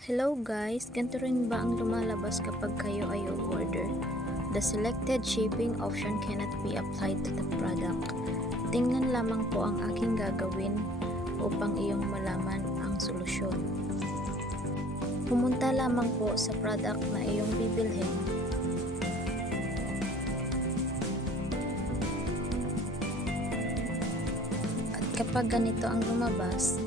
Hello guys, ganito rin ba ang lumalabas kapag kayo ay order? The selected shipping option cannot be applied to the product. Tingnan lamang po ang aking gagawin upang iyong malaman ang solusyon. Pumunta lamang po sa product na iyong bibilhin. At kapag ganito ang lumabas,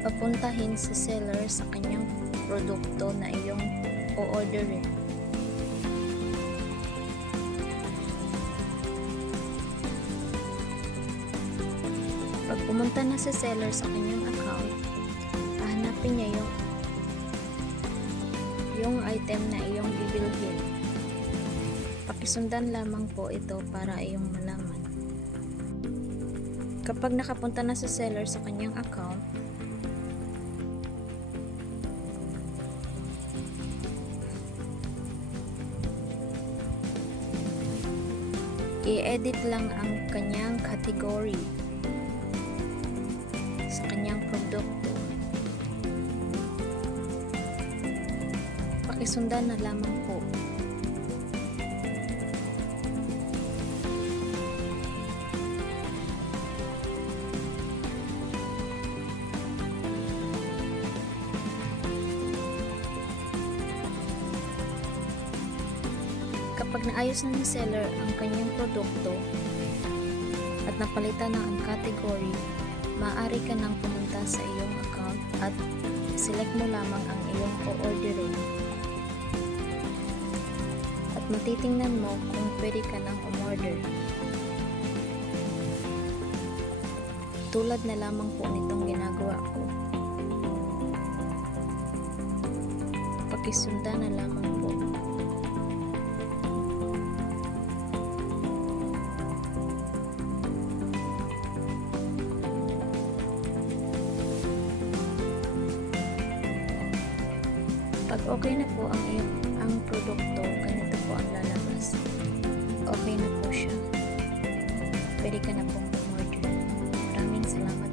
papuntahin sa seller sa kanyang produkto na iyong o-orderin. Pag pumunta na sa seller sa kanyang account, hahanapin niya yung item na iyong bibilhin. Pakisundan lamang po ito para iyong malaman. Kapag nakapunta na sa seller sa kanyang account, i-edit lang ang kanyang category sa kanyang produkto. Pakisundan na lamang po. Kapag naayos na ni seller ang kanyang produkto at napalitan na ang category, maaari ka nang pumunta sa iyong account at select mo lamang ang iyong o-orderin. At matitingnan mo kung pwede ka nang umorder. Tulad na lamang po nitong ginagawa ko. Pakisundan na lamang po. Pag okay na po ang produkto, ganito po ang lalabas. Okay na po siya. Pwede ka na pong umorder. Maraming salamat.